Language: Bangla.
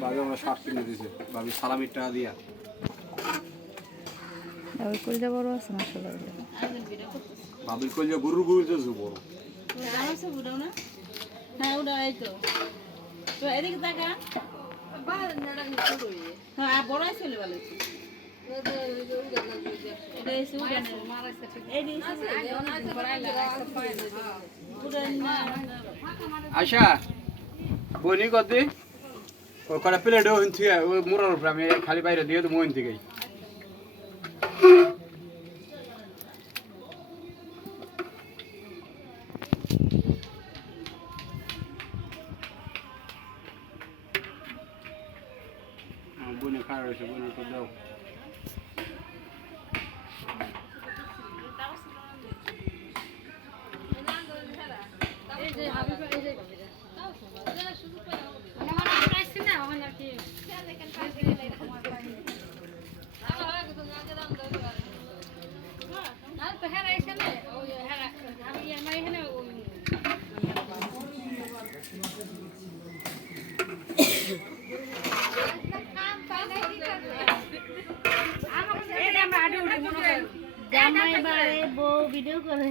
ভাবি আমরা শার্ট কিনে দিয়েছে ভাবি সালামির টাকা দিয়া ওই করে যাব বড় আছে মাশাআল্লাহ ভাবি কইলে গরু গরু যে বড় আছে বুড়াও না হ্যাঁ ওটা এই তো তো এদিকে দেখা হ্যাঁ বড় ছিল ভালো এটা এসে উড়ান এই দিন আশা বনি কদি ও কড়া প্লেট ও হিন থেকে ও মুরার উপরে আমি খালি বাইরে দিয়ে তো মোহন থেকে বনি খাওয়া রয়েছে বনি তো দাও জামাই বারে বউ ভিডিও করে